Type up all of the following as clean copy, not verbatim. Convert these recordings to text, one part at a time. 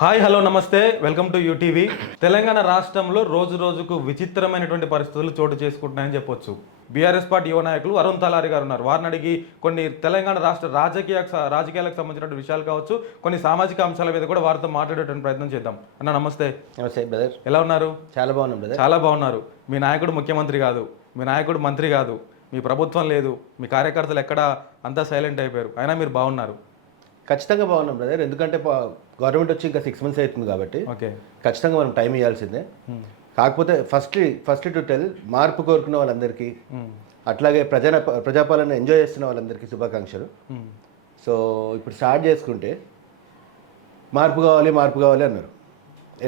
Hi hello నమస్తే welcome to UTV. Telangana రాష్ట్రంలో రోజు రోజుకు విచిత్రమైనటువంటి పరిస్థితులు చోటు చేసుకుంటున్నాయని చెప్పొచ్చు. బీఆర్ఎస్ పార్టీ యువ నాయకులు అరుణ్ తలారి గారు ఉన్నారు. వారిని అడిగి కొన్ని తెలంగాణ రాష్ట్ర రాజకీయాలకు సంబంధించిన విషయాలు కావచ్చు, కొన్ని సామాజిక అంశాల మీద కూడా వారితో మాట్లాడేటువంటి ప్రయత్నం చేద్దాం. అన్న నమస్తే. నమస్తే బ్రదర్. ఎలా ఉన్నారు? చాలా బాగున్నాం బ్రదర్. చాలా బాగున్నారు. మీ నాయకుడు ముఖ్యమంత్రి కాదు, మీ నాయకుడు మంత్రి కాదు, మీ ప్రభుత్వం లేదు, మీ కార్యకర్తలు ఎక్కడ అంతా సైలెంట్ అయిపోయారు, అయినా మీరు బాగున్నారు. ఖచ్చితంగా బాగున్నాం బ్రదర్. ఎందుకంటే గవర్నమెంట్ వచ్చి ఇంకా 6 months అవుతుంది కాబట్టి ఓకే, ఖచ్చితంగా మనం టైం ఇవ్వాల్సిందే. కాకపోతే ఫస్ట్ టు టెల్ మార్పు కోరుకున్న వాళ్ళందరికీ, అట్లాగే ప్రజాపాలన ఎంజాయ్ చేస్తున్న వాళ్ళందరికీ శుభాకాంక్షలు. సో ఇప్పుడు స్టార్ట్ చేసుకుంటే మార్పు కావాలి అన్నారు.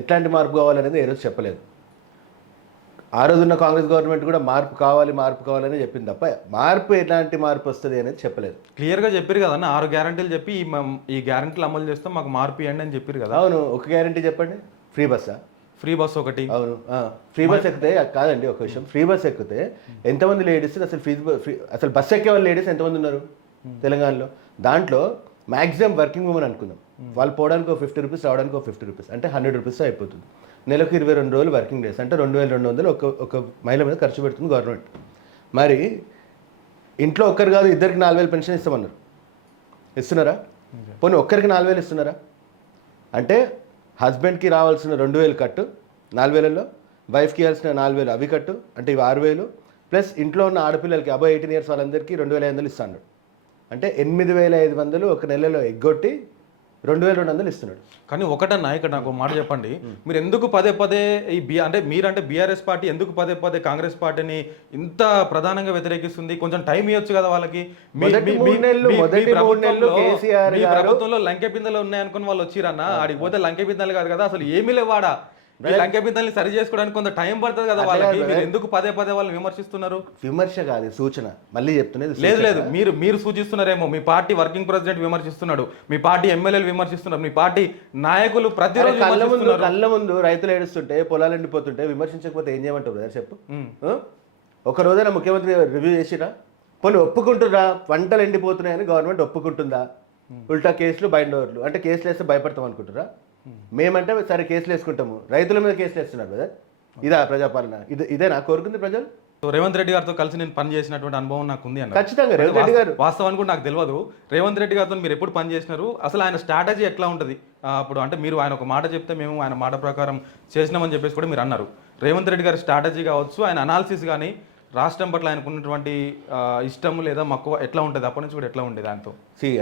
ఎట్లాంటి మార్పు కావాలనేది ఏ రోజు చెప్పలేదు. ఆ రోజున్న కాంగ్రెస్ గవర్నమెంట్ కూడా మార్పు కావాలని చెప్పింది తప్ప మార్పు ఎలాంటి మార్పు వస్తుంది అనేది చెప్పలేదు. క్లియర్గా చెప్పారు కదా అన్న, 6 గ్యారంటీలు చెప్పి ఈ గ్యారంటీలు అమలు చేస్తాం, మాకు మార్పు ఇవ్వండి అని చెప్పారు కదా. అవును, ఒక గ్యారంటీ చెప్పండి. ఫ్రీ బస్ ఒకటి. అవును, ఫ్రీ బస్ ఎక్కితే కాదండి, ఒక విషయం, ఫ్రీ బస్ ఎక్కితే ఎంతమంది లేడీస్ అసలు బస్ ఎక్కే వాళ్ళు లేడీస్ ఎంతమంది ఉన్నారు తెలంగాణలో? దాంట్లో మ్యాక్సిమం వర్కింగ్ ఉమెన్ అనుకుందాం. వాళ్ళు పోవడానికి ఒక 50 రూపీస్, రావడానికి ఒక 50 రూపీస్, అంటే 100 రూపీస్ అయిపోతుంది. నెలకు 22 రోజులు వర్కింగ్ డేస్, అంటే 2200 ఒక మహిళ మీద ఖర్చు పెడుతుంది గవర్నమెంట్. మరి ఇంట్లో ఒక్కరు కాదు, ఇద్దరికి 4000 పెన్షన్ ఇస్తామన్నారు. ఇస్తున్నారా? పోనీ ఒక్కరికి 4000 ఇస్తున్నారా? అంటే హస్బెండ్కి రావాల్సిన 2000 కట్టు 4000లో, వైఫ్కి ఇవ్వాల్సిన 4000 అవి కట్టు, అంటే ఇవి 6000, ప్లస్ ఇంట్లో ఉన్న ఆడపిల్లలకి అబౌవ్ 18 years వాళ్ళందరికీ 2500 ఇస్తాడు. అంటే 8500 ఒక నెలలో ఎగ్గొట్టి 2200 ఇస్తున్నాడు. కానీ ఒకటన్నా ఇక్కడ నాకు మాట చెప్పండి, మీరు ఎందుకు పదే పదే అంటే మీరంటే బీఆర్ఎస్ పార్టీ ఎందుకు పదే పదే కాంగ్రెస్ పార్టీని ఇంత ప్రధానంగా వ్యతిరేకిస్తుంది? కొంచెం టైం ఇవ్వచ్చు కదా వాళ్ళకి. ప్రభుత్వంలో లంకె బిందెలు ఉన్నాయనుకుని వాళ్ళు వచ్చిరన్న, ఆడికి పోతే లంకె బిందెలు కాదు కదా, అసలు ఏమీ లేవాడా. లంకె బిందెల్ని సరి చేసుకోవడానికి కొంత టైం పడుతుంది కదా వాళ్ళకి. మీరు ఎందుకు పదే పదే వాళ్ళని విమర్శిస్తున్నారు? విమర్శ కాదు, సూచన. మళ్ళీ చెప్తున్నది లేదు, మీరు సూచిస్తున్నారేమో. మీ పార్టీ వర్కింగ్ ప్రెసిడెంట్ విమర్శిస్తున్నాడు, మీ పార్టీ ఎమ్మెల్యేలు విమర్శిస్తున్నారు, మీ పార్టీ నాయకులు ప్రతిరోజు కళ్ళ ముందు రైతులు ఏడుస్తుంటే, పొలాలు ఎండిపోతుంటే విమర్శించకపోతే ఏం చేయమంటారు బ్రదర్ చెప్పు? ఒక రోజైనా ముఖ్యమంత్రి రివ్యూ చేసిరా? పోనీ ఒప్పుకుంటురా పంటలు ఎండిపోతున్నాయని గవర్నమెంట్ ఒప్పుకుంటుందా? ఉల్టా కేసులు బైండోవర్లు, అంటే కేసులు వేస్తే భయపడతాం అనుకుంటారా? మేమంటే సరే కేసులు వేసుకుంటాము, రైతుల మీద కేసులు వేస్తున్నారు కదా. ఇదా ప్రజాపాలన? ఇదేనా కోరుకుంది ప్రజలు? రేవంత్ రెడ్డి గారితో కలిసి నేను పని చేసినటువంటి అనుభవం నాకు ఉంది అన్న. ఖచ్చితంగా రేవంత్ రెడ్డి గారు వాస్తవానికి కూడా నాకు తెలియదు. రేవంత్ రెడ్డి గారితో మీరు ఎప్పుడు పని చేసినారు? అసలు ఆయన స్ట్రాటజీ ఎట్లా ఉంటుంది అప్పుడు? అంటే మీరు ఆయన ఒక మాట చెప్తే మేము ఆయన మాట ప్రకారం చేసినామని చెప్పేసి కూడా మీరు అన్నారు. రేవంత్ రెడ్డి గారి స్ట్రాటజీ కావచ్చు, ఆయన అనాలిసిస్ కానీ, రాష్ట్రం పట్ల ఆయనకు ఉన్నటువంటి ఇష్టం లేదా మక్కువ ఎట్లా ఉంటుంది? అప్పటి నుంచి కూడా ఎట్లా ఉండేది ఆయనతో?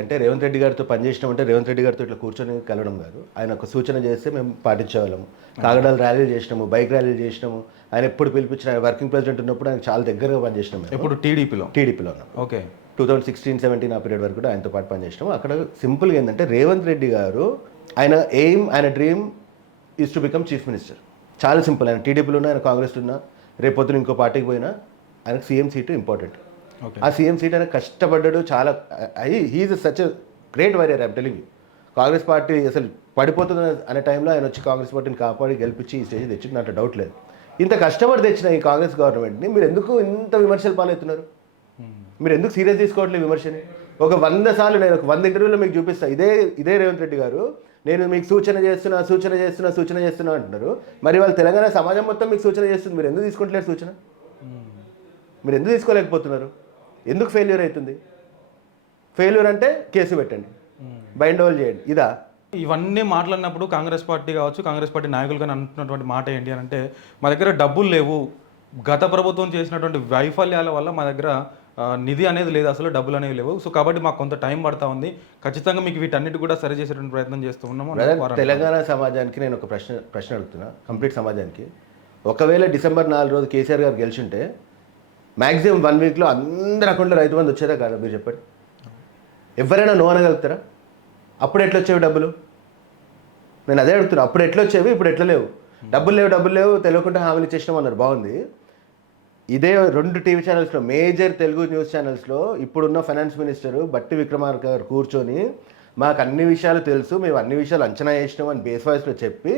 అంటే రేవంత్ రెడ్డి గారితో పనిచేసినాం అంటే రేవంత్ రెడ్డి గారితో ఇట్లా కూర్చొని కలవడం కాదు. ఆయన ఒక సూచన చేస్తే మేము పాటించేవాళ్ళము. కాగడాలు ర్యాలీలు చేసినాము, బైక్ ర్యాలీలు చేసినాము. ఆయన ఎప్పుడు పిలిపించిన, ఆయన వర్కింగ్ ప్రెసిడెంట్ ఉన్నప్పుడు ఆయన చాలా దగ్గరగా పనిచేసినాము. ఇప్పుడు టీడీపీలో ఓకే 2016-17 ఆ పీరియడ్ వరకు కూడా ఆయనతో పాటు పనిచేసినాము. అక్కడ సింపుల్గా ఏంటంటే రేవంత్ రెడ్డి గారు ఆయన dream is to become chief minister. చాలా సింపుల్. ఆయన టీడీపీలో ఉన్నా, ఆయన కాంగ్రెస్లో ఉన్నా, రేపొద్దున ఇంకో పార్టీకి పోయినా ఆయనకు సీఎం సీటు ఇంపార్టెంట్. ఆ సీఎం సీట్ ఆయన కష్టపడ్డాడు చాలా. He's such great warrior, I'm telling you. Congress party అసలు పడిపోతుంది అనే టైంలో ఆయన వచ్చి కాంగ్రెస్ పార్టీని కాపాడి గెలిపించి ఈ స్టేజ్ తెచ్చింది, నాకు డౌట్ లేదు. ఇంత కష్టపడి తెచ్చిన ఈ కాంగ్రెస్ గవర్నమెంట్ని మీరు ఎందుకు ఇంత విమర్శలు పాలవుతున్నారు? మీరు ఎందుకు సీరియస్ తీసుకోవట్లేదు విమర్శని? ఒక 100 సార్లు నేను ఒక 100 ఇంటర్వ్యూలో మీకు చూపిస్తాను. ఇదే రేవంత్ రెడ్డి గారు నేను మీకు సూచన చేస్తున్నా అంటున్నారు. మరి వాళ్ళు తెలంగాణ సమాజం మొత్తం మీకు సూచన చేస్తుంది, మీరు ఎందుకు తీసుకుంటలేరు సూచన? మీరు ఎందుకు తీసుకోలేకపోతున్నారు? ఎందుకు ఫెయిల్యూర్ అవుతుంది? ఫెయిల్యూర్ అంటే కేసు పెట్టండి, బైండ్ ఓవర్ చేయండి. ఇదా? ఇవన్నీ మాట్లాడినప్పుడు కాంగ్రెస్ పార్టీ కావచ్చు, కాంగ్రెస్ పార్టీ నాయకులు కానీ అంటున్నటువంటి మాట ఏంటి అని అంటే, మా దగ్గర డబ్బులు లేవు, గత ప్రభుత్వం చేసినటువంటి వైఫల్యాల వల్ల మా దగ్గర నిధి అనేది లేదు, అసలు డబ్బులు అనేవి లేవు. సో కాబట్టి మాకు కొంత టైం పడతా ఉంది, ఖచ్చితంగా మీకు వీటన్నిటి కూడా సరి చేసేటువంటి ప్రయత్నం చేస్తూ ఉన్నాము. తెలంగాణ సమాజానికి నేను ఒక ప్రశ్న అడుగుతున్నా, కంప్లీట్ సమాజానికి. ఒకవేళ December 4 కేసీఆర్ గారు గెలిచింటే మ్యాక్సిమం 1 వీక్లో అందరి అకౌంట్లో రైతు బంధు వచ్చేదా కాదా? మీరు చెప్పండి. ఎవరైనా నో అనగలుగుతారా? అప్పుడు ఎట్లా వచ్చేవి డబ్బులు? నేను అదే అడుగుతున్నా. అప్పుడు ఎట్లా వచ్చేవి, ఇప్పుడు ఎట్లా లేవు? డబ్బులు లేవు తెలియకుండా హామీలు ఇచ్చేసినాం అన్నారు, బాగుంది. ఇదే 2 టీవీ ఛానల్స్లో, మేజర్ తెలుగు న్యూస్ ఛానల్స్లో ఇప్పుడున్న ఫైనాన్స్ మినిస్టర్ బట్టి విక్రమార్క గారు కూర్చొని మాకు అన్ని విషయాలు తెలుసు, మేము అన్ని విషయాలు అంచనా వేసినాం అని బేస్ వాయిస్లో చెప్పి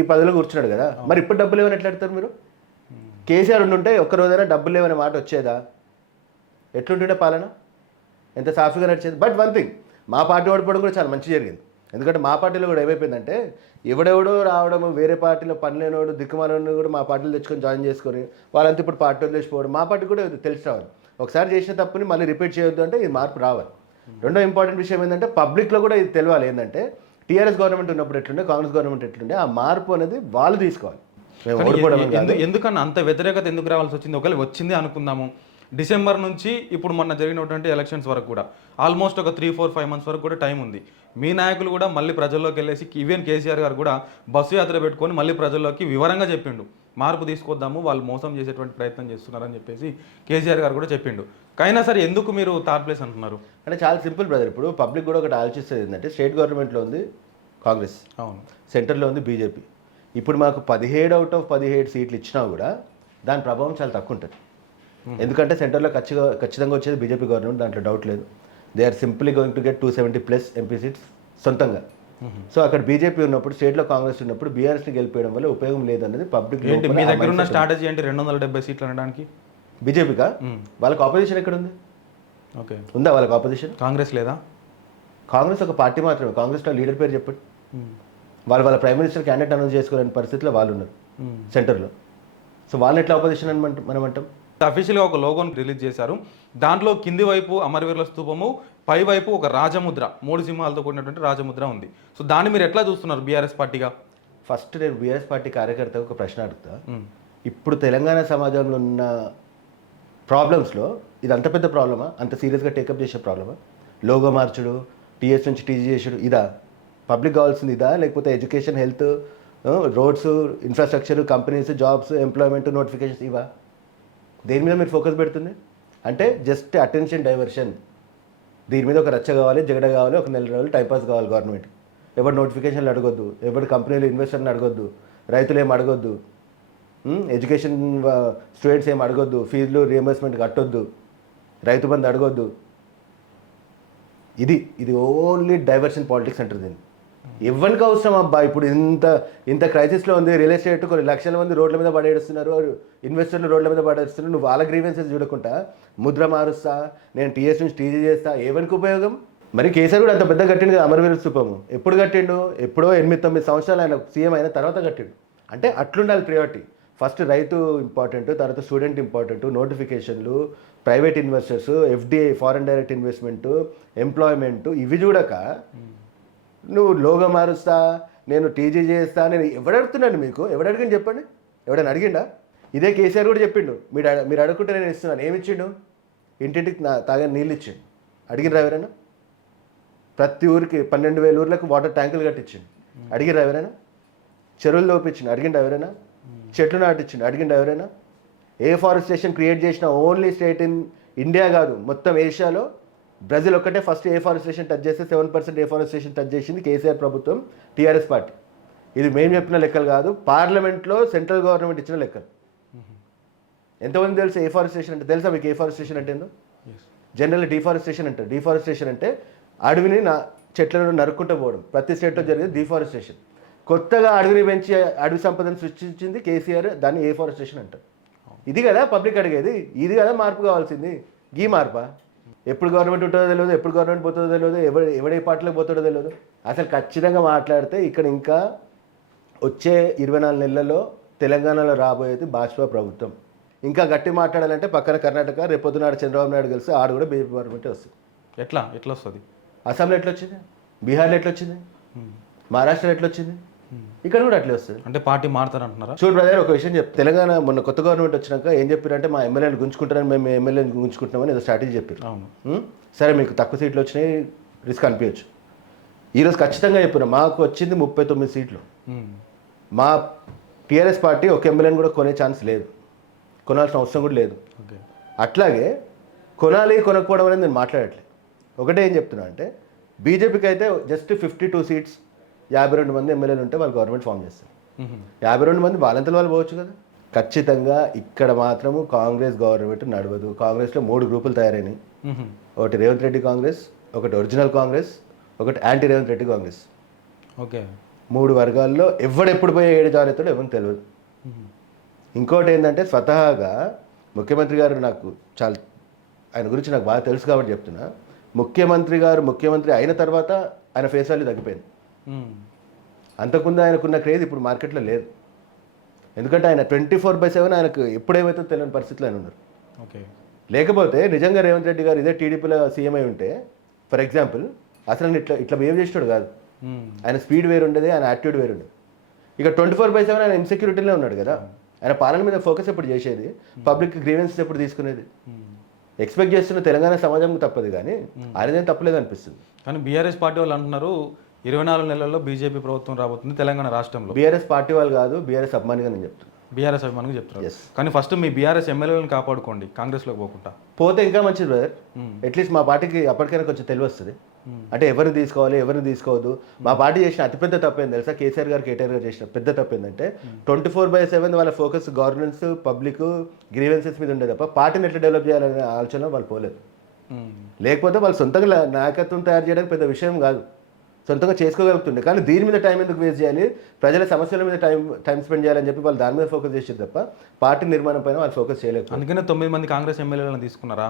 ఈ పదవిలో కూర్చున్నాడు కదా. మరి ఇప్పుడు డబ్బులు లేవని ఎట్లా అడుగుతారు మీరు? కేసీఆర్ ఉంటే ఒక్క రోజైనా డబ్బులు లేవనే మాట వచ్చేదా? ఎట్లుంటుండే పాలన? ఎంత సాఫీగా నడిచేది. బట్ వన్ థింగ్, మా పార్టీ ఓడిపోవడం కూడా చాలా మంచి జరిగింది. ఎందుకంటే మా పార్టీలో కూడా ఏమైపోయిందంటే ఎవడెవడో రావడం, వేరే పార్టీలో పని లేనివాడు దిక్కుమాలను కూడా మా పార్టీలో తెచ్చుకొని జాయిన్ చేసుకొని వాళ్ళంతా ఇప్పుడు పార్టీ వదిలేసిపోవడం. మా పార్టీ కూడా తెలిసి రావాలి, ఒకసారి చేసిన తప్పుని మళ్ళీ రిపీట్ చేయొద్దు అంటే ఇది మార్పు రావాలి. రెండో ఇంపార్టెంట్ విషయం ఏంటంటే పబ్లిక్లో కూడా ఇది తెలియాలి, ఏంటంటే టీఆర్ఎస్ గవర్నమెంట్ ఉన్నప్పుడు ఎట్లుండే, కాంగ్రెస్ గవర్నమెంట్ ఎట్లుండే, ఆ మార్పు అనేది వాళ్ళు తీసుకోవాలి. మేము ఓడిపోవడం కాదు. ఎందుకన్నా అంత వ్యతిరేకత ఎందుకు రావాల్సి వచ్చింది? ఒకవేళ వచ్చింది అనుకుందాము, డిసెంబర్ నుంచి ఇప్పుడు మొన్న జరిగినటువంటి ఎలక్షన్స్ వరకు కూడా ఆల్మోస్ట్ ఒక 3-4-5 మంత్స్ వరకు కూడా టైం ఉంది. మీ నాయకులు కూడా మళ్ళీ ప్రజల్లోకి వెళ్ళేసి, ఈవెన్ కేసీఆర్ గారు కూడా బస్సు యాత్ర పెట్టుకొని మళ్ళీ ప్రజల్లోకి వివరంగా చెప్పిండు, మార్పు తీసుకొద్దాము, వాళ్ళు మోసం చేసేటువంటి ప్రయత్నం చేస్తున్నారని చెప్పేసి కేసీఆర్ గారు కూడా చెప్పిండు. అయినా సరే ఎందుకు మీరు థర్డ్ ప్లేస్ అంటున్నారు? అంటే చాలా సింపుల్ బ్రదర్. ఇప్పుడు పబ్లిక్ కూడా ఒకటి ఆలోచిస్తుంది ఏంటంటే స్టేట్ గవర్నమెంట్లో ఉంది కాంగ్రెస్, అవును, సెంటర్లో ఉంది బీజేపీ. ఇప్పుడు మాకు 17 out of 17 సీట్లు ఇచ్చినా కూడా దాని ప్రభావం చాలా తక్కువ ఉంటుంది. ఎందుకంటే సెంటర్లో ఖచ్చితంగా వచ్చేది బీజేపీ గవర్నమెంట్, దాంట్లో డౌట్ లేదు. They are simply going to get 270+ MP seats సొంతంగా. సో అక్కడ బీజేపీ ఉన్నప్పుడు, స్టేట్లో కాంగ్రెస్ ఉన్నప్పుడు బీఆర్ఎస్ని గెలిపేయడం వల్ల ఉపయోగం లేదన్నది పబ్లిక్. మీ దగ్గర ఉన్న స్ట్రాటజీ ఏంటి 270 సీట్లు అనడానికి? బీజేపీగా వాళ్ళకి ఆపోజిషన్ ఎక్కడ ఉంది? ఓకే, ఉందా వాళ్ళకి ఆపోజిషన్? కాంగ్రెస్ లేదా? కాంగ్రెస్ ఒక పార్టీ మాత్రమే. కాంగ్రెస్లో లీడర్ పేరు చెప్పండి. వాళ్ళ ప్రైమ్ మినిస్టర్ క్యాండిడేట్ అనౌన్స్ చేసుకోలేని పరిస్థితిలో వాళ్ళు ఉన్నారు సెంటర్లో. సో వాళ్ళని ఎట్లా ఆపోజిషన్ అని మనం అంటాం? అఫీషియల్గా ఒక లోగోని రిలీజ్ చేశారు. దాంట్లో కింది వైపు అమరవీరుల స్తూపము, పై వైపు ఒక రాజముద్ర, 3 సింహాలతో కూడినటువంటి రాజముద్ర ఉంది. సో దాన్ని మీరు ఎట్లా చూస్తున్నారు బీఆర్ఎస్ పార్టీగా? ఫస్ట్ నేను బీఆర్ఎస్ పార్టీ కార్యకర్తకు ఒక ప్రశ్న అడుగుతా. ఇప్పుడు తెలంగాణ సమాజంలో ఉన్న ప్రాబ్లమ్స్లో ఇది అంత పెద్ద ప్రాబ్లమా, అంత సీరియస్గా టేకప్ చేసే ప్రాబ్లమా? లోగో మార్చుడు, టీఎస్ నుంచి టీజీ చేసుడు, ఇదా పబ్లిక్ కావాల్సింది? ఇదా లేకపోతే education, health, roads, infrastructure, companies, jobs, employment, notifications, ఇవా? దేని మీద మీరు ఫోకస్ పెడుతుంది? అంటే జస్ట్ అటెన్షన్ డైవర్షన్. దీని మీద ఒక రచ్చ కావాలి, జగడ కావాలి, ఒక నెల రోజులు టైంపాస్ కావాలి గవర్నమెంట్. ఎవరు నోటిఫికేషన్లు అడగొద్దు, ఎవరు కంపెనీలు ఇన్వెస్టర్ని అడగొద్దు, రైతులు ఏం అడగొద్దు, ఎడ్యుకేషన్ స్టూడెంట్స్ ఏం అడగొద్దు, ఫీజులు రియంబర్స్మెంట్ కట్టొద్దు, రైతు బంధు అడగొద్దు. ఇది ఓన్లీ డైవర్షన్ పాలిటిక్స్ అంటారు దీన్ని. ఎవరికి అవసరం అబ్బా? ఇప్పుడు ఇంత క్రైసిస్లో ఉంది రియల్ ఎస్టేట్, కొన్ని లక్షల మంది రోడ్ల మీద పడేస్తున్నారు, ఇన్వెస్టర్లు రోడ్ల మీద పడేస్తున్నారు. నువ్వు వాళ్ళ గ్రీవెన్సెస్ చూడకుండా ముద్ర మారుస్తా, నేను టీఎస్ నుంచి టీజీ చేస్తా, ఎవరికి ఉపయోగం? మరి కేసీఆర్ కూడా అంత పెద్ద కట్టిండు కదా అమరవీరుల స్థూపము. ఎప్పుడు కట్టిండు? ఎప్పుడో 8-9 సంవత్సరాలు ఆయన సీఎం అయిన తర్వాత కట్టిండు. అంటే అట్లుండాలి ప్రియారిటీ. ఫస్ట్ రైతు ఇంపార్టెంట్, తర్వాత స్టూడెంట్ ఇంపార్టెంట్, నోటిఫికేషన్లు, private investors, FDI foreign direct investment, employment, ఇవి చూడక నువ్వు లోగో మారుస్తా, నేను టీజీ చేస్తా, నేను ఎవడడుగుతున్నాను? మీకు ఎవడు అడిగింది చెప్పండి? ఎవడని అడిగిండా? ఇదే కేసీఆర్ కూడా చెప్పిండు, మీరు అడుగుకుంటే నేను ఇస్తున్నాను. ఏమి ఇచ్చిండు? ఇంటింటికి తాగని నీళ్ళు ఇచ్చిండు. అడిగినరా ఎవరైనా? ప్రతి ఊరికి 12,000 ఊర్లకు వాటర్ ట్యాంకులు కట్టించిండు. అడిగినరా ఎవరైనా? చెరువులు లోపించిండు. అడిగిండు ఎవరైనా? చెట్లు నాటించిండు. అడిగిండు ఎవరైనా? ఏ ఫారెస్టేషన్ క్రియేట్ చేసిన ఓన్లీ స్టేట్ ఇన్ ఇండియా కాదు, మొత్తం ఏషియాలో బ్రెజిల్ ఒక్కటే ఫస్ట్ ఏ ఫారెస్టేషన్ టచ్ చేస్తే 7% ఏ ఫారెస్టేషన్ టచ్ చేసింది కేసీఆర్ ప్రభుత్వం, టీఆర్ఎస్ పార్టీ. ఇది మేము చెప్పిన లెక్కలు కాదు, పార్లమెంట్లో సెంట్రల్ గవర్నమెంట్ ఇచ్చిన లెక్కలు. ఎంతమంది తెలుసు ఏ ఫారెస్టేషన్ అంటే? తెలుసా మీకు ఏ ఫారెస్టేషన్ అంటే ఏందో? జనరల్ డిఫారెస్టేషన్ అంటారు. డిఫారెస్టేషన్ అంటే అడవిని చెట్లను నరుక్కుంటూ పోవడం. ప్రతి స్టేట్లో జరిగేది డిఫారెస్టేషన్. కొత్తగా అడవిని పెంచి అడవి సంపదను సృష్టించింది కేసీఆర్, దాన్ని ఏ ఫారెస్టేషన్ అంటారు. ఇది కదా పబ్లిక్ అడిగేది, ఇది కదా మార్పు కావాల్సింది. గీ మార్పా? ఎప్పుడు గవర్నమెంట్ ఉంటుందో తెలియదు, ఎప్పుడు గవర్నమెంట్ పోతుందో తెలియదు, ఎవడే పార్టీలోకి పోతుందో తెలియదు. అసలు ఖచ్చితంగా మాట్లాడితే ఇక్కడ ఇంకా వచ్చే 24 నెలల్లో తెలంగాణలో రాబోయేది భాజపా ప్రభుత్వం. ఇంకా గట్టి మాట్లాడాలంటే పక్కన కర్ణాటక, రేపొద్దునాడు చంద్రబాబు నాయుడు కలిసి ఆడు కూడా బీజేపీ గవర్నమెంటే వస్తుంది. ఎట్లా వస్తుంది? అస్సాంలో ఎట్లా వచ్చింది? బీహార్లో ఎట్లా వచ్చింది? మహారాష్ట్రలో ఎట్లా వచ్చింది? ఇక్కడ కూడా అట్లే వస్తుంది. అంటే పార్టీ మారుతారంటున్నారా? చూడు బ్రదర్, ఒక విషయం చెప్తాను. తెలంగాణ మొన్న కొత్త గవర్నమెంట్ వచ్చినాక ఏం చెప్పారంటే మా ఎమ్మెల్యేలు గుంజుకుంటారని, మేము ఎమ్మెల్యేలు గుంజుకుంటున్నామని ఏదో స్ట్రాటజీ చెప్పారు. అవును, సరే మీకు తక్కువ సీట్లు వచ్చినాయి, రిస్క్ అనిపించచ్చు. ఈరోజు ఖచ్చితంగా చెప్పిన మాకు వచ్చింది 39 సీట్లు. మా టీఆర్ఎస్ పార్టీ ఒక ఎమ్మెల్యేని కూడా కొనే ఛాన్స్ లేదు, కొనాల్సిన అవసరం కూడా లేదు. అట్లాగే కొనాలి కొనకపోవడం అనేది నేను మాట్లాడట్లేదు. ఒకటే ఏం చెప్తున్నా అంటే బీజేపీకి అయితే జస్ట్ 52 సీట్స్, 52 మంది ఎమ్మెల్యేలు ఉంటే వాళ్ళు గవర్నమెంట్ ఫామ్ చేస్తారు. 52 మంది వాళ్ళంతలో వాళ్ళు పోవచ్చు కదా. ఖచ్చితంగా ఇక్కడ మాత్రము కాంగ్రెస్ గవర్నమెంట్ నడవదు. కాంగ్రెస్లో 3 గ్రూపులు తయారైనాయి. ఒకటి రేవంత్ రెడ్డి కాంగ్రెస్, ఒకటి ఒరిజినల్ కాంగ్రెస్, ఒకటి యాంటీ రేవంత్ రెడ్డి కాంగ్రెస్. ఓకే, 3 వర్గాల్లో ఎవడెప్పుడు పోయి ఏడు జాయిన్ అవుతాడో ఎవరికి తెలియదు. ఇంకోటి ఏంటంటే స్వతహాగా ముఖ్యమంత్రి గారు నాకు చాలా, ఆయన గురించి నాకు బాగా తెలుసు కాబట్టి చెప్తున్నా. ముఖ్యమంత్రి గారు ముఖ్యమంత్రి అయిన తర్వాత ఆయన ఫేస్ వాల్యూ తగ్గిపోయింది. అంతకుముందు ఆయనకున్న క్రేజ్ ఇప్పుడు మార్కెట్లో లేదు. ఎందుకంటే ఆయన 24/7 ఆయనకు ఎప్పుడేమైతే తెలియని పరిస్థితులు ఆయన ఉన్నారు. ఓకే. లేకపోతే నిజంగా రేవంత్ రెడ్డి గారు ఇదే టీడీపీలో సీఎం అయి ఉంటే ఫర్ ఎగ్జాంపుల్ అసలు ఆయన ఇట్లా బిహేవ్ చేసేవాడు కాదు. ఆయన స్పీడ్ వేరు ఉండేది, ఆయన యాటిట్యూడ్ వేరు ఉండేది. ఇక 24/7 ఆయన ఇన్సెక్యూరిటీలో ఉన్నాడు కదా. ఆయన పాలన మీద ఫోకస్ ఎప్పుడు చేసేది, పబ్లిక్ గ్రీవెన్సెస్ ఎప్పుడు తీసుకునేది. ఎక్స్పెక్ట్ చేస్తున్న తెలంగాణ సమాజం తప్పదు కానీ ఆయనదేం తప్పలేదు అనిపిస్తుంది. కానీ బీఆర్ఎస్ పార్టీ వాళ్ళు అంటున్నారు 24 నెలల్లో బీజేపీ ప్రభుత్వం రాబోతుంది తెలంగాణ రాష్ట్రంలో. బీఆర్ఎస్ పార్టీ వాళ్ళు కాదు, బీఆర్ఎస్ అభిమానిగా నేను చెప్తున్నాను. బీఆర్ఎస్ అభిమానులు చెప్తున్నారు. కానీ ఫస్ట్ మీ బీఆర్ఎస్ ఎమ్మెల్యేలను కాపాడుకోండి, కాంగ్రెస్లోకి పోకుండా. పోతే ఇంకా మంచిది బ్రదర్. అట్లీస్ట్ మా పార్టీకి అప్పటికైనా కొంచెం తెలివి వస్తుంది. అంటే ఎవరిని తీసుకోవాలి, ఎవరిని తీసుకోవద్దు. మా పార్టీ చేసిన అతిపెద్ద తప్పేంది తెలుసా? కేసీఆర్ గారు చేసిన పెద్ద తప్పేందంటే 24/7 వాళ్ళ ఫోకస్ గవర్నెన్స్, పబ్లిక్ గ్రీవెన్సెస్ మీద ఉండేది తప్ప పార్టీని ఎట్లా డెవలప్ చేయాలనే ఆలోచన వాళ్ళు పోలేదు. లేకపోతే వాళ్ళు సొంతంగా నాయకత్వం తయారు చేయడానికి పెద్ద విషయం కాదు, సొంతంగా చేసుకోగలుగుతుండే. కానీ దీని మీద టైం ఎందుకు వేస్ట్ చేయాలి, ప్రజల సమస్యల మీద టైం స్పెండ్ చేయాలని చెప్పి వాళ్ళు దాని మీద ఫోకస్ చేసేది తప్ప పార్టీ నిర్మాణం పైన వాళ్ళు ఫోకస్ చేయలేదు. అందుకనే 9 మంది కాంగ్రెస్ ఎమ్మెల్యేలను తీసుకున్నారా?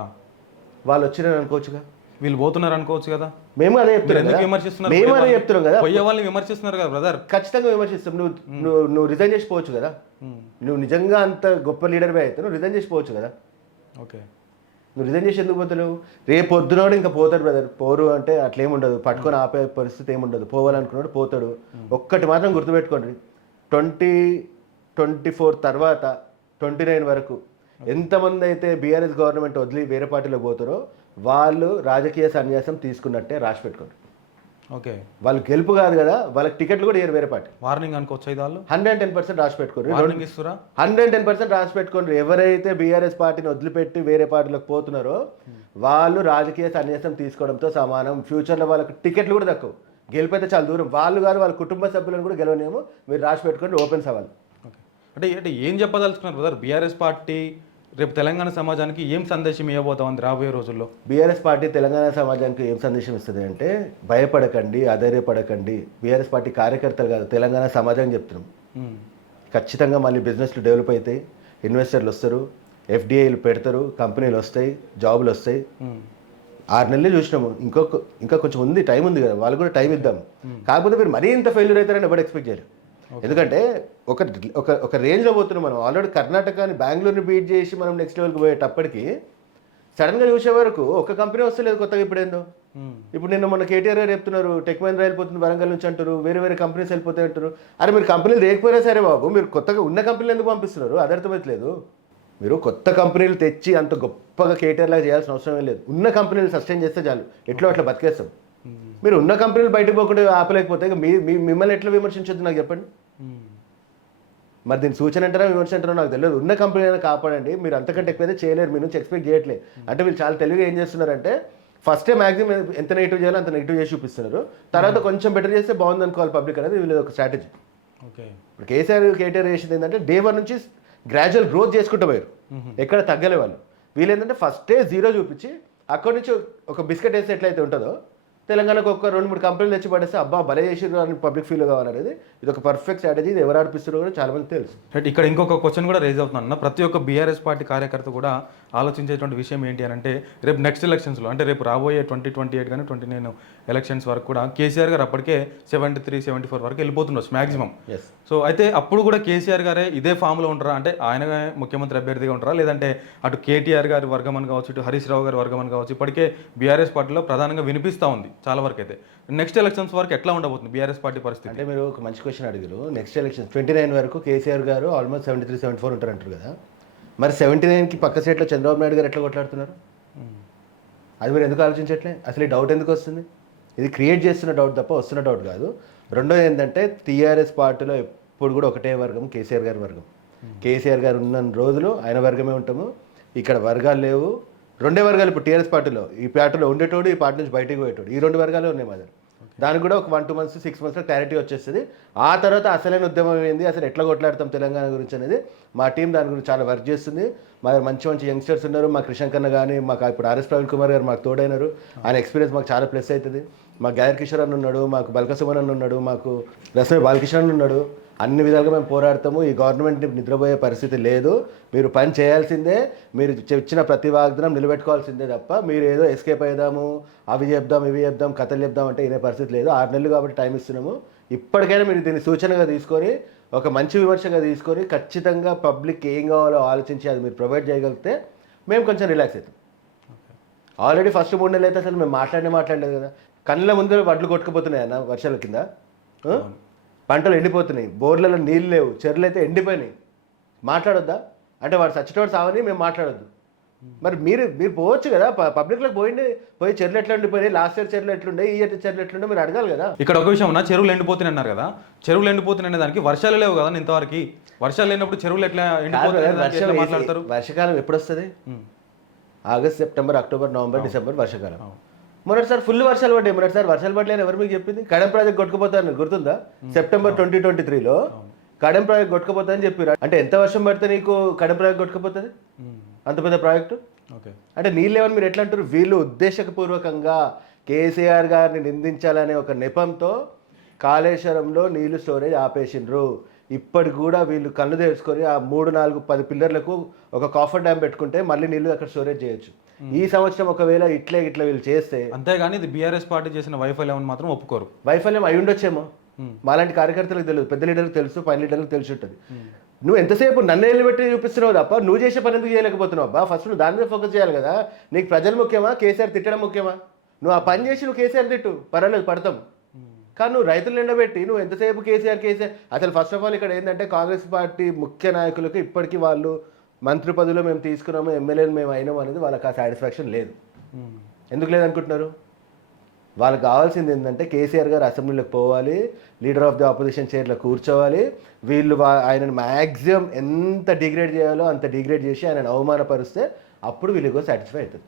వాళ్ళు వచ్చినారు అనుకోవచ్చుగా, వీళ్ళు పోతున్నారు అనుకోవచ్చు కదా. మేము అదే చెప్తున్నాం, విమర్శిస్తున్నారు. మేము అదే చెప్తున్నాం కదా. పోయే వాళ్ళని విమర్శిస్తున్నారు కదా బ్రదర్. ఖచ్చితంగా విమర్శిస్తాం. నువ్వు రిజైన్ చేసిపోవచ్చు కదా. నువ్వు నిజంగా అంత గొప్ప లీడర్వే అయితే నువ్వు రిజైన్ చేసిపోవచ్చు కదా. ఓకే. నువ్వు రిజైన్ చేసి ఎందుకు పోతలేవు? రేపు పొద్దునోడు ఇంకా పోతాడు బ్రదర్. పోరు అంటే అట్లేముండదు, పట్టుకొని ఆపే పరిస్థితి ఏముండదు. పోవాలనుకున్నాడు పోతాడు. ఒక్కటి మాత్రం గుర్తుపెట్టుకోండి, 2024 తర్వాత 29 వరకు ఎంతమంది అయితే బీఆర్ఎస్ గవర్నమెంట్ వదిలి వేరే పార్టీలో పోతారో వాళ్ళు రాజకీయ సన్యాసం తీసుకున్నట్టే రాసి పెట్టుకోండి. ఓకే. వాళ్ళు గెలుపు కాదు కదా, వాళ్ళకి టికెట్లు కూడా ఇయ్యరు వేరే పార్టీ. వార్నింగ్ అనుకోవచ్చు ఇది వాళ్ళు. 110% రాసి పెట్టుకోండి. 110% రాసి పెట్టుకోండి. ఎవరైతే బీఆర్ఎస్ పార్టీని వదిలిపెట్టి వేరే పార్టీలోకి పోతున్నారో వాళ్ళు రాజకీయ సన్యాసం తీసుకోవడంతో సమానం. ఫ్యూచర్లో వాళ్ళకి టికెట్లు కూడా తక్కువ, గెలిపైతే చాలా దూరం. వాళ్ళు కాదు వాళ్ళ కుటుంబ సభ్యులను కూడా గెలవనేమో. మీరు రాసి పెట్టుకోండి, ఓపెన్ సవాల్. ఓకే. అంటే ఏం చెప్పదలుచుకున్నారు బ్రదర్? బీఆర్ఎస్ పార్టీ రేపు తెలంగాణ సమాజానికి ఏం సందేశం ఇవ్వబోతామంది రాబోయే రోజుల్లో? బీఆర్ఎస్ పార్టీ తెలంగాణ సమాజానికి ఏం సందేశం ఇస్తుంది అంటే, భయపడకండి, అధైర్యపడకండి. బీఆర్ఎస్ పార్టీ కార్యకర్తలు కాదు, తెలంగాణ సమాజానికి చెప్తున్నాం. ఖచ్చితంగా మళ్ళీ బిజినెస్లు డెవలప్ అవుతాయి, ఇన్వెస్టర్లు వస్తారు, ఎఫ్డిఐలు పెడతారు, కంపెనీలు వస్తాయి, జాబులు వస్తాయి. 6 నెలలు చూసినాము, ఇంకా కొంచెం ఉంది, టైం ఉంది కదా, వాళ్ళు కూడా టైం ఇద్దాం. కాకపోతే మీరు మరీ ఇంత ఫెయిల్యూర్ అవుతారని ఎవరు ఎక్స్పెక్ట్ చేయరు. ఎందుకంటే ఒక రేంజ్లో పోతున్నాం మనం. ఆల్రెడీ కర్ణాటకని, బెంగళూరుని బీట్ చేసి మనం నెక్స్ట్ లెవెల్కి పోయేటప్పటికి సడన్గా చూసే వరకు ఒక కంపెనీ వస్తలేదు కొత్తగా. ఇప్పుడు ఏందో, ఇప్పుడు నిన్న మొన్న కేటీఆర్ గారు చెప్తున్నారు టెక్ మహీంద్రా వెళ్ళిపోతుంది వరంగల్ నుంచి అంటారు, వేరే కంపెనీస్ వెళ్ళిపోతాయి అంటారు. అరే మీరు కంపెనీలు లేకపోయినా సరే బాబు, మీరు కొత్తగా ఉన్న కంపెనీలు ఎందుకు పంపిస్తున్నారు? అది అర్థమవుతలేదు. మీరు కొత్త కంపెనీలు తెచ్చి అంత గొప్పగా కేటీఆర్ లాగా చేయాల్సిన అవసరం లేదు. ఉన్న కంపెనీలు సస్టైన్ చేస్తే చాలు, ఎట్లా అట్లా బతికేస్తాం. మీరు ఉన్న కంపెనీలు బయటకు పోకుండా ఆపలేకపోతే మిమ్మల్ని ఎట్లా విమర్శించొద్దు నాకు చెప్పండి. మరి దీని సూచన అంటారా విమర్శ అంటారో నాకు తెలియదు. ఉన్న కంపెనీ అయినా కాపాడండి. మీరు అంతకంటే ఎక్కువైతే చేయలేరు, మీ నుంచి ఎక్స్పెక్ట్ చేయట్లేదు. అంటే వీళ్ళు చాలా తెలివిగా ఏం చేస్తున్నారంటే ఫస్టే మ్యాక్సిమం ఎంత నెగిటివ్ చేయాలో అంత నెగిటివ్ చేసి చూపిస్తున్నారు. తర్వాత కొంచెం బెటర్ చేస్తే బాగుంది అనుకోవాలి పబ్లిక్ అనేది వీళ్ళు ఒక స్ట్రాటజీ. ఓకే. ఇప్పుడు కేటీఆర్ చేసింది ఏంటంటే డే 1 నుంచి గ్రాడ్యువల్ గ్రోత్ చేసుకుంటూ పోయారు, ఎక్కడ తగ్గలే వాళ్ళు. వీళ్ళు ఏంటంటే ఫస్టే 0 చూపించి అక్కడి నుంచి ఒక బిస్కెట్ వేస్తే ఎట్లయితే ఉంటుందో తెలంగాణకు ఒక 2-3 కంపెనీలు తెచ్చి పడేస్తే అబ్బా భలే చేసిర్రు అని పబ్లిక్ ఫీల్ కావాలనేది ఇది ఒక పర్ఫెక్ట్ స్ట్రాటజీ. ఇది ఎవరు ఆడిపిస్తారో కూడా చాలా మంది తెలుసు. రైట్. ఇక్కడ ఇంకొక క్వశ్చన్ కూడా రేజ్ అవుతుందన్న, ప్రతి ఒక్క బీఆర్ఎస్ పార్టీ కార్యకర్త కూడా ఆలోచించేటువంటి విషయం ఏంటి అని అంటే, రేపు నెక్స్ట్ ఎలక్షన్స్లో అంటే రేపు రాబోయే 2028 కానీ 29 ఎలక్షన్స్ వరకు కూడా కేసీఆర్ గారు అప్పటికే 73-74 వరకు వెళ్ళిపోతుండొచ్చు మ్యాక్సిమం. సో అయితే అప్పుడు కూడా కేసీఆర్ గారే ఇదే ఫామ్లో ఉంటారా? అంటే ఆయన ముఖ్యమంత్రి అభ్యర్థిగా ఉంటారా? లేదంటే అటు కేటీఆర్ గారి వర్గం అని కావచ్చు, ఇటు హరీష్ రావు గారి వర్గం అని కావచ్చు, ఇప్పటికే బీఆర్ఎస్ పార్టీలో ప్రధానంగా వినిపిస్తూ ఉంది చాలా వరకు. అయితే నెక్స్ట్ ఎలక్షన్స్ వరకు ఎట్లా ఉండబోతుంది బీఆర్ఎస్ పార్టీ పరిస్థితి? అంటే మీరు ఒక మంచి క్వశ్చన్ అడిగారు. నెక్స్ట్ ఎలక్షన్స్ 29 వరకు కేసీఆర్ గారు ఆల్మోస్ట్ 73-74 ఉంటారు అంటారు కదా. మరి 79కి పక్క సీట్లో చంద్రబాబు నాయుడు గారు ఎట్లా కొట్లాడుతున్నారు? అది మీరు ఎందుకు ఆలోచించట్లే? అసలు ఈ డౌట్ ఎందుకు వస్తుంది? ఇది క్రియేట్ చేస్తున్న డౌట్ తప్ప వస్తున్న డౌట్ కాదు. రెండోది ఏంటంటే టీఆర్ఎస్ పార్టీలో ఎప్పుడు కూడా ఒకటే వర్గం, కేసీఆర్ గారి వర్గం. కేసీఆర్ గారు ఉన్న రోజులు ఆయన వర్గమే ఉంటాము. ఇక్కడ వర్గాలు లేవు, 2 వర్గాలు ఇప్పుడు టీఆర్ఎస్ పార్టీలో. ఈ పార్టీలో ఉండేటోడు, ఈ పార్టీ నుంచి బయటకు పోయేటోడు, ఈ 2 వర్గాలే ఉన్నాయి మా దగ్గర. దానికి కూడా ఒక 1-2 months 6 monthsలో క్లారిటీ వచ్చేస్తుంది. ఆ తర్వాత అసలైన ఉద్యమం ఏంది, అసలు ఎట్లా కొట్లాడతాం తెలంగాణ గురించి అనేది మా టీం దాని గురించి చాలా వర్క్ చేస్తుంది. మా మంచి యంగ్స్టర్స్ ఉన్నారు. మా కృష్ణ కన్న కానీ మాకు ఇప్పుడు ఆర్ఎస్ ప్రవీణ్ కుమార్ గారు మాకు తోడైనారు. ఆయన ఎక్స్పీరియన్స్ మాకు చాలా ప్లస్ అవుతుంది. మా గాయర్ కిషోర్ అన్న ఉన్నాడు, మాకు బల్క సుమన్ అన్న ఉన్నాడు, మాకు రసమే బాలకిషన్ అన్న ఉన్నాడు. అన్ని విధాలుగా మేము పోరాడతాము, ఈ గవర్నమెంట్ నిద్రపోయే పరిస్థితి లేదు, మీరు పని చేయాల్సిందే, మీరు ఇచ్చిన ప్రతి వాగ్దానం నిలబెట్టుకోవాల్సిందే తప్ప మీరు ఏదో ఎస్కేప్ అయ్యాము, అవి చెప్దాం ఇవి చెప్దాం కథలు చెప్దాం అంటే ఇదే పరిస్థితి లేదు. 6 నెలలు కాబట్టి టైం ఇస్తున్నాము, ఇప్పటికైనా మీరు దీన్ని సూచనగా తీసుకొని ఒక మంచి విమర్శగా తీసుకొని ఖచ్చితంగా పబ్లిక్ ఏం కావాలో ఆలోచించి అది మీరు ప్రొవైడ్ చేయగలిగితే మేము కొంచెం రిలాక్స్ అవుతాం. ఆల్రెడీ ఫస్ట్ 3 నెలలు అయితే అసలు మేము మాట్లాడలేదు కదా. కళ్ళ ముందు వడ్లు కొట్టుకుపోతున్నాయి అన్న వర్షాల కింద, పంటలు ఎండిపోతున్నాయి, బోర్లలో నీళ్ళు లేవు, చెరువులు అయితే ఎండిపోయినాయి. మాట్లాడొద్దా? అంటే వాడు చచ్చినోడు సావని మేము మాట్లాడొద్దు. మరి మీరు పోవచ్చు కదా, పబ్లిక్లోకి పోయి చెరువులు ఎట్లా ఉండిపోయినాయి, లాస్ట్ ఇయర్ చెరువులు ఎట్లుండే, ఈ ఇయర్ చెరువులు ఎట్లుండే మీరు అడగాలి కదా. ఇక్కడ ఒక విషయం ఉన్నా, చెరువులు ఎండిపోతున్నాయి అన్నారు కదా, చెరువులు ఎండిపోతున్నాయి దానికి వర్షాలు లేవు కదా ఇంతవరకు. వర్షాలు లేనప్పుడు చెరువులు ఎట్లా ఎండిపోతున్నాయి మాట్లాడతారు? వర్షాకాలం ఎప్పుడు వస్తుంది? August, September, October, November, December వర్షాకాలం. మొన్నటిసారి ఫుల్ వర్షాలు పడ్డాయి. మొన్నటిసారి వర్షాలు పడలేని ఎవరు మీకు చెప్పింది? కడెం ప్రాజెక్ట్ కొట్టుకుపోతారని గుర్తుందా? సెప్టెంబర్ 2023లో కడెం ప్రాజెక్ట్ కొట్టుకుపోతుందని చెప్పారు. అంటే ఎంత వర్షం పడితే నీకు కడెం ప్రాజెక్ట్ కొట్టుకుపోతుంది? అంత పెద్ద ప్రాజెక్టు. అంటే నీళ్ళు లేవని మీరు ఎట్లా అంటారు? వీళ్ళు ఉద్దేశపూర్వకంగా కేసీఆర్ గారిని నిందించాలనే ఒక నెపంతో కాళేశ్వరంలో నీళ్లు స్టోరేజ్ ఆపేసిండ్రు. ఇప్పటికి కూడా వీళ్ళు కళ్ళు తెరుచుకొని ఆ 3, 4, 10 పిల్లర్లకు ఒక కాఫర్ డ్యామ్ పెట్టుకుంటే మళ్ళీ నీళ్లు అక్కడ స్టోరేజ్ చేయొచ్చు. ఈ సంవత్సరం ఒకవేళ ఇట్లా వీళ్ళు చేస్తే, అంతేగాని ఇది బీఆర్ఎస్ పార్టీ చేసిన వైఫల్యం మాత్రం ఒప్పుకోరు. వైఫల్యం అయి ఉండొచ్చేమో, మాలాంటి కార్యకర్తలకు తెలియదు, పెద్ద లీడర్లకు తెలుసు, పైన లీడర్లకు తెలిసి ఉంటుంది. నువ్వు ఎంతసేపు నన్ను నిలబెట్టి చూపిస్తున్నావు తప్ప నువ్వు చేసే పని ఎందుకు చేయలేకపోతున్నావు అబ్బా? ఫస్ట్ నువ్వు దాని మీద ఫోకస్ చేయాలి కదా. నీకు ప్రజలు ముఖ్యమా, కేసీఆర్ తిట్టడం ముఖ్యమా? నువ్వు ఆ పని చేసి నువ్వు కేసీఆర్ తిట్టు, పర్వాలేదు, పడతాం. కానీ నువ్వు రైతులు ఎండబెట్టి నువ్వు ఎంతసేపు కేసీఆర్ అసలు ఫస్ట్ ఆఫ్ ఆల్ ఇక్కడ ఏంటంటే కాంగ్రెస్ పార్టీ ముఖ్య నాయకులకు ఇప్పటికీ వాళ్ళు మంత్రి పదవిలో మేము తీసుకున్నాము, ఎమ్మెల్యేలు మేము అయినాము అనేది వాళ్ళకి ఆ సాటిస్ఫాక్షన్ లేదు. ఎందుకు లేదనుకుంటున్నారు? వాళ్ళకి కావాల్సింది ఏంటంటే కేసీఆర్ గారు అసెంబ్లీలోకి పోవాలి, లీడర్ ఆఫ్ ది ఆపోజిషన్ చైర్లో కూర్చోవాలి, వీళ్ళు ఆయనను మ్యాక్సిమం ఎంత డిగ్రేడ్ చేయాలో అంత డిగ్రేడ్ చేసి ఆయనను అవమానపరిస్తే అప్పుడు వీళ్ళకి సాటిస్ఫై అవుతుంది.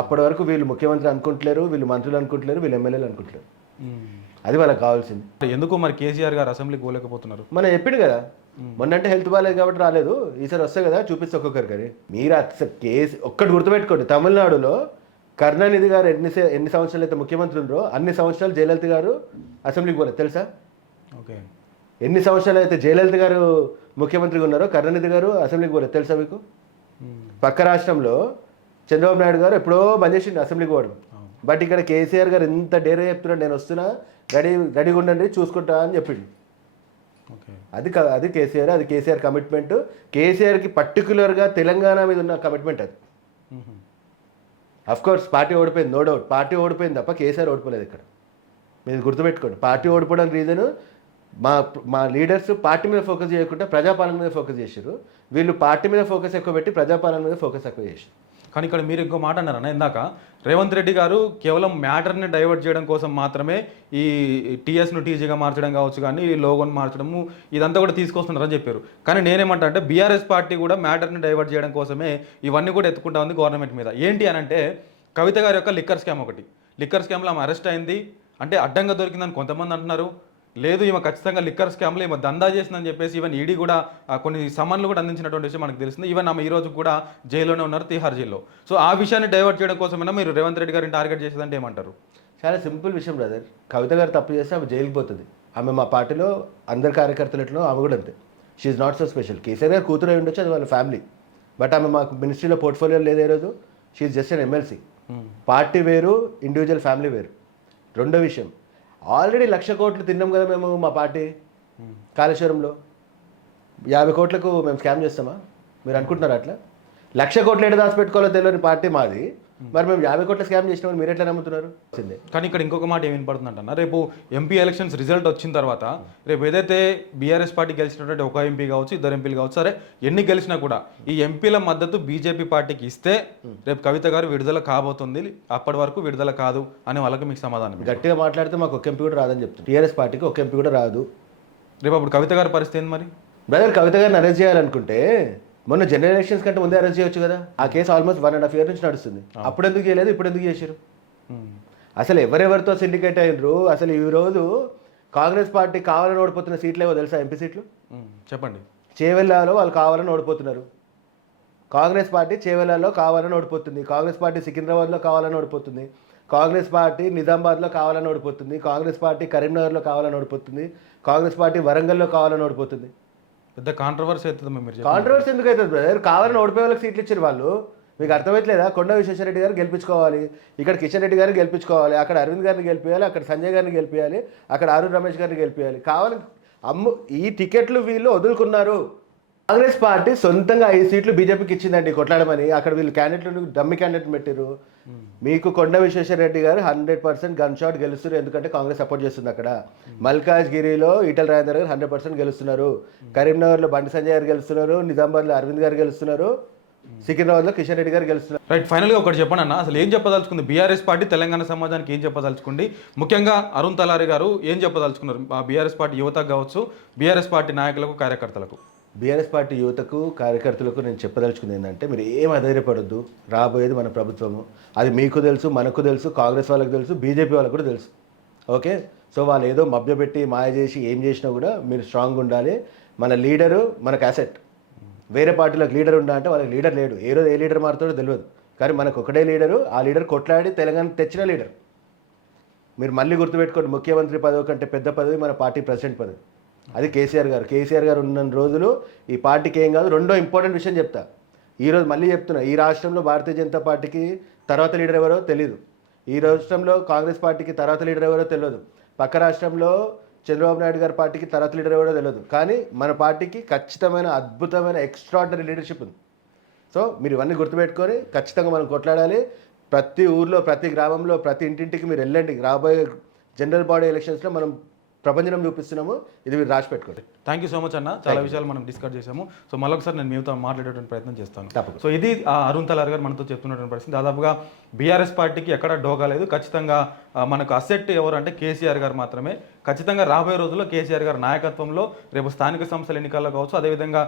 అప్పటి వరకు వీళ్ళు ముఖ్యమంత్రి అనుకుంటలేరు, వీళ్ళు మంత్రులు అనుకుంటలేరు, వీళ్ళు ఎమ్మెల్యేలు అనుకుంటలేరు. అది వాళ్ళకి కావాల్సింది. ఎందుకు మరి కేసీఆర్ గారు అసెంబ్లీకి పోలేకపోతున్నారు? మనం చెప్పిండు కదా, మొన్నంటే హెల్త్ బాగాలేదు కాబట్టి రాలేదు, ఈసారి వస్తాయి కదా చూపిస్తే ఒక్కొక్కరు. కానీ మీరు అసలు కేసు ఒక్కటి గుర్తుపెట్టుకోండి, తమిళనాడులో కరుణానిధి గారు ఎన్ని సంవత్సరాలు అయితే ముఖ్యమంత్రి ఉన్నారో అన్ని సంవత్సరాలు జయలలిత గారు అసెంబ్లీకి పోలేదు తెలుసా? ఓకే. ఎన్ని సంవత్సరాలు అయితే జయలలిత గారు ముఖ్యమంత్రిగా ఉన్నారో కరుణానిధి గారు అసెంబ్లీకి పోలేదు తెలుసా మీకు? పక్క రాష్ట్రంలో చంద్రబాబు నాయుడు గారు ఎప్పుడో బంద్ చేసిండు అసెంబ్లీకి పోవడం. బట్ ఇక్కడ కేసీఆర్ గారు ఎంత డేరే చెప్తున్నాడు, నేను వస్తున్నా, రెడీగా ఉండండి చూసుకుంటా అని చెప్పిండు. అది కేసీఆర్ కమిట్మెంట్. కేసీఆర్కి పర్టికులర్గా తెలంగాణ మీద ఉన్న కమిట్మెంట్ అది. అఫ్కోర్స్ పార్టీ ఓడిపోయింది, నో డౌట్, పార్టీ ఓడిపోయింది తప్ప కేసీఆర్ ఓడిపోలేదు. ఇక్కడ మీరు గుర్తుపెట్టుకోండి, పార్టీ ఓడిపోవడానికి రీజను మా లీడర్స్ పార్టీ మీద ఫోకస్ చేయకుండా ప్రజాపాలన మీద ఫోకస్ చేశారు. వీళ్ళు పార్టీ మీద ఫోకస్ ఎక్కువ పెట్టి ప్రజాపాలన మీద ఫోకస్ ఎక్కువ చేశారు. కానీ ఇక్కడ మీరు ఇంకో మాట అన్నారన్న ఇందాక, రేవంత్ రెడ్డి గారు కేవలం మ్యాటర్ని డైవర్ట్ చేయడం కోసం మాత్రమే ఈ టీఎస్ను టీజీగా మార్చడం కావచ్చు, కానీ ఈ లోగోని మార్చడము ఇదంతా కూడా తీసుకొస్తున్నారని చెప్పారు. కానీ నేనేమంటా అంటే బీఆర్ఎస్ పార్టీ కూడా మ్యాటర్ని డైవర్ట్ చేయడం కోసమే ఇవన్నీ కూడా ఎత్తుకుంటా ఉంది గవర్నమెంట్ మీద. ఏంటి అని అంటే కవిత గారి యొక్క లిక్కర్ స్కామ్ ఒకటి, లిక్కర్ స్కామ్లో ఆమె అరెస్ట్ అయింది అంటే అడ్డంగా దొరికిందని కొంతమంది అంటున్నారు. లేదు ఈమె ఖచ్చితంగా లిక్కర్ స్కామ్లో ఈమె దందా చేసిందని చెప్పేసి ఈవెన్ ఈడీ కూడా కొన్ని సమన్లు కూడా అందించినటువంటి విషయం మనకు తెలిసింది. ఈవెన్ ఆమె ఈ రోజు కూడా జైల్లోనే ఉన్నారు, తిహార్ జైల్లో. సో ఆ విషయాన్ని డైవర్ట్ చేయడం కోసమైనా మీరు రేవంత్ రెడ్డి గారిని టార్గెట్ చేసేదంటే ఏమంటారు? చాలా సింపుల్ విషయం బ్రదర్. కవిత గారు తప్పు చేస్తే ఆమె జైలుకి పోతుంది. ఆమె మా పార్టీలో అందరి కార్యకర్తలట్లో ఆమె కూడా అంతే. She's not so special. KCR గారు కూతురు అయి ఉండొచ్చు, అది వాళ్ళ ఫ్యామిలీ. బట్ ఆమె మాకు మినిస్ట్రీలో పోర్ట్ఫోలియో లేదు. ఏ రోజు she's just an MLC. Party వేరు, ఇండివిజువల్ ఫ్యామిలీ వేరు. రెండో విషయం, ఆల్రెడీ 1,00,000 కోట్లు తిన్నాం కదా మేము మా పార్టీ కాళేశ్వరంలో. 50 కోట్లకు మేము స్కామ్ చేస్తామా? మీరు అనుకుంటున్నారు అట్లా? 1,00,000 కోట్లు ఎక్కడ దాచిపెట్టుకోవాలో తెలియని పార్టీ మాది. మరి మేము 50 కోట్ల స్కామ్ చేసినామని మీరు ఎట్లా నమ్ముతున్నారు? కానీ ఇక్కడ ఇంకొక మాట ఏమి వినపడుతుందంట, రేపు ఎంపీ ఎలక్షన్స్ రిజల్ట్ వచ్చిన తర్వాత రేపు ఏదైతే బీఆర్ఎస్ పార్టీ గెలిచినటువంటి ఒక ఎంపీ కావచ్చు, 2 ఎంపీలు కావచ్చు, సరే ఎన్ని గెలిచినా కూడా ఈ ఎంపీల మద్దతు బీజేపీ పార్టీకి ఇస్తే రేపు కవిత గారు విడుదల కాబోతుంది, అప్పటి వరకు విడుదల కాదు అనే వాళ్ళకి మీకు సమాధానం? గట్టిగా మాట్లాడితే మాకు ఒక ఎంపీ కూడా రాదని చెప్తుంది. టీఆర్ఎస్ పార్టీకి ఒక ఎంపీ కూడా రాదు. రేపు అప్పుడు కవిత గారి పరిస్థితి ఏంది మరి? బ్రదర్, కవిత గారిని అరెస్ట్ చేయాలనుకుంటే మొన్న జనరల్ ఎలక్షన్స్ కంటే ముందే అరెస్ట్ చేయొచ్చు కదా. ఆ కేసు ఆల్మోస్ట్ 1.5 years నుంచి నడుస్తుంది. అప్పుడు ఎందుకు చేయలేదు, ఇప్పుడు ఎందుకు చేశారు? అసలు ఎవరెవరితో సిండికేట్ అయినరు? అసలు ఈ రోజు కాంగ్రెస్ పార్టీ కావాలని ఓడిపోతున్న సీట్లు ఏవో తెలుసా? ఎంపీ సీట్లు చెప్పండి. చేవెళ్ళాలో వాళ్ళు కావాలని ఓడిపోతున్నారు. కాంగ్రెస్ పార్టీ చేవెళ్ళాలో కావాలని ఓడిపోతుంది. కాంగ్రెస్ పార్టీ సికింద్రాబాద్లో కావాలని ఓడిపోతుంది. కాంగ్రెస్ పార్టీ నిజామాబాద్లో కావాలని ఓడిపోతుంది, కాంగ్రెస్ పార్టీ కరీంనగర్లో కావాలని ఓడిపోతుంది, కాంగ్రెస్ పార్టీ వరంగల్లో కావాలని ఓడిపోతుంది. పెద్ద కాంట్రవర్సీ అవుతుంది మీరు చెప్పేది. కాంట్రవర్సీ ఎందుకు అవుతుంది బ్రదర్? కావాలని ఓడిపోయే వాళ్ళకి సీట్లు ఇచ్చారు వాళ్ళు. మీకు అర్థమవుతలేదా? కొండ విశ్వేశ్వరరెడ్డి గారు గెలిపించుకోవాలి, ఇక్కడ కిషన్ రెడ్డి గారిని గెలిపించుకోవాలి, అక్కడ అరవింద్ గారిని గెలిపించాలి, అక్కడ సంజయ్ గారిని గెలిపించాలి, అక్కడ ఆరూర్ రమేష్ గారిని గెలిపించాలి. కావాలని ఈ టికెట్లు వీళ్ళు వదులుకున్నారు. కాంగ్రెస్ పార్టీ సొంతంగా 5 సీట్లు బీజేపీకి ఇచ్చిందండి కొట్లాడమని. అక్కడ వీళ్ళు క్యాండిడేట్లు డమ్మి క్యాండిడేట్ పెట్టారు. మీకు కొండ విశ్వేశ్వరరెడ్డి గారు 100% గన్ షాట్ గెలుస్తారు, ఎందుకంటే కాంగ్రెస్ సపోర్ట్ చేస్తుంది. అక్కడ మల్కాజ్గిరిలో ఈటల రాజేందర్ గారు 100% గెలుస్తున్నారు, కరీంనగర్లో బండి సంజయ్ గారు గెలుస్తున్నారు, నిజామాబాద్లో అరవింద్ గారు గెలుస్తున్నారు, సికింద్రాబాద్లో కిషన్ రెడ్డి గారు గెలుస్తున్నారు. రైట్, ఫైనల్గా ఒకటి చెప్పండి అన్న, అసలు ఏం చెప్పదలుచుకుంది బీఆర్ఎస్ పార్టీ తెలంగాణ సమాజానికి? ఏం చెప్పదలుచుకుంది? ముఖ్యంగా అరుణ్ తలారి గారు ఏం చెప్పదలుచుకున్నారు బీఆర్ఎస్ పార్టీ యువతకు కావచ్చు, బీఆర్ఎస్ పార్టీ నాయకులకు, కార్యకర్తలకు? బీఆర్ఎస్ పార్టీ యువతకు కార్యకర్తలకు నేను చెప్పదలుచుకుంది ఏంటంటే, మీరు ఏం అధైర్యపడొద్దు. రాబోయేది మన ప్రభుత్వము, అది మీకు తెలుసు, మనకు తెలుసు, కాంగ్రెస్ వాళ్ళకు తెలుసు, బీజేపీ వాళ్ళకు కూడా తెలుసు. ఓకే, సో వాళ్ళు ఏదో మభ్యపెట్టి మాయ చేసి ఏం చేసినా కూడా మీరు స్ట్రాంగ్ ఉండాలి. మన లీడరు మనకు అసెట్. వేరే పార్టీలకు లీడర్ ఉండా అంటే వాళ్ళకి లీడర్ లేడు, ఏ రోజు ఏ లీడర్ మారుతాడో తెలియదు. కానీ మనకు ఒకటే లీడరు, ఆ లీడర్ కొట్లాడి తెలంగాణ తెచ్చిన లీడర్. మీరు మళ్ళీ గుర్తుపెట్టుకోండి, ముఖ్యమంత్రి పదవి కంటే పెద్ద పదవి మన పార్టీ ప్రెసిడెంట్ పదవి. అది కేసీఆర్ గారు. కేసీఆర్ గారు ఉన్న రోజులు ఈ పార్టీకి ఏం కాదు. రెండో ఇంపార్టెంట్ విషయం చెప్తా, ఈరోజు మళ్ళీ చెప్తున్నా, ఈ రాష్ట్రంలో భారతీయ జనతా పార్టీకి తర్వాత లీడర్ ఎవరో తెలియదు, ఈ రాష్ట్రంలో కాంగ్రెస్ పార్టీకి తర్వాత లీడర్ ఎవరో తెలియదు, పక్క రాష్ట్రంలో చంద్రబాబు నాయుడు గారి పార్టీకి తర్వాత లీడర్ ఎవరో తెలియదు. కానీ మన పార్టీకి ఖచ్చితమైన అద్భుతమైన ఎక్స్ట్రాడినరీ లీడర్షిప్ ఉంది. సో మీరు ఇవన్నీ గుర్తుపెట్టుకొని ఖచ్చితంగా మనం కొట్లాడాలి. ప్రతి ఊర్లో, ప్రతి గ్రామంలో, ప్రతి ఇంటింటికి మీరు వెళ్ళండి. రాబోయే జనరల్ బాడీ ఎలక్షన్స్లో మనం ప్రపంచం చూపిస్తున్నాము, ఇది మీరు రాసి పెట్టుకోండి. థ్యాంక్ యూ సో మచ్ అన్న, చాలా విషయాలు మనం డిస్కస్ చేసాము. సో మళ్ళొకసారి నేను మీతో మాట్లాడేటువంటి ప్రయత్నం చేస్తాను. తప్పకుండా. సో ఇది అరుణ్ తలారి గారు మనతో చెప్తున్నటువంటి పరిస్థితి. దాదాపుగా బీఆర్ఎస్ పార్టీకి ఎక్కడ డోకా లేదు. ఖచ్చితంగా మనకు అసెట్ ఎవరు అంటే కేసీఆర్ గారు మాత్రమే. ఖచ్చితంగా రాబోయే రోజుల్లో కేసీఆర్ గారి నాయకత్వంలో రేపు స్థానిక సంస్థల ఎన్నికల్లో కావచ్చు, అదేవిధంగా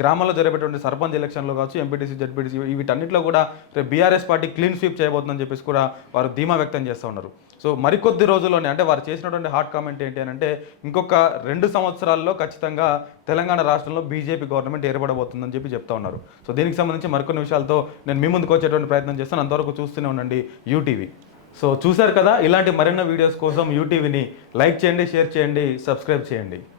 గ్రామాల్లో జరిగేటువంటి సర్పంచ్ ఎలక్షన్లో కావచ్చు, ఎంపీటీసీ, జడ్పీటీసీ, వీటన్నిటిలో కూడా రేపు బీఆర్ఎస్ పార్టీ క్లీన్ స్వీప్ చేయబోతుందని చెప్పేసి కూడా వారు ధీమా వ్యక్తం చేస్తూ ఉన్నారు. సో మరికొద్ది రోజుల్లోనే, అంటే వారు చేసినటువంటి హాట్ కామెంట్ ఏంటి అని అంటే, ఇంకొక 2 సంవత్సరాల్లో ఖచ్చితంగా తెలంగాణ రాష్ట్రంలో బీజేపీ గవర్నమెంట్ ఏర్పడబోతుందని చెప్పి చెప్తా ఉన్నారు. సో దీనికి సంబంధించి మరికొన్ని విషయాలతో నేను మీ ముందుకు వచ్చేటువంటి ప్రయత్నం చేస్తాను. అంతవరకు చూస్తూనే ఉండండి యూటీవీ. సో చూశారు కదా, ఇలాంటి మరిన్ని వీడియోస్ కోసం యూటీవీని లైక్ చేయండి, షేర్ చేయండి, సబ్స్క్రైబ్ చేయండి.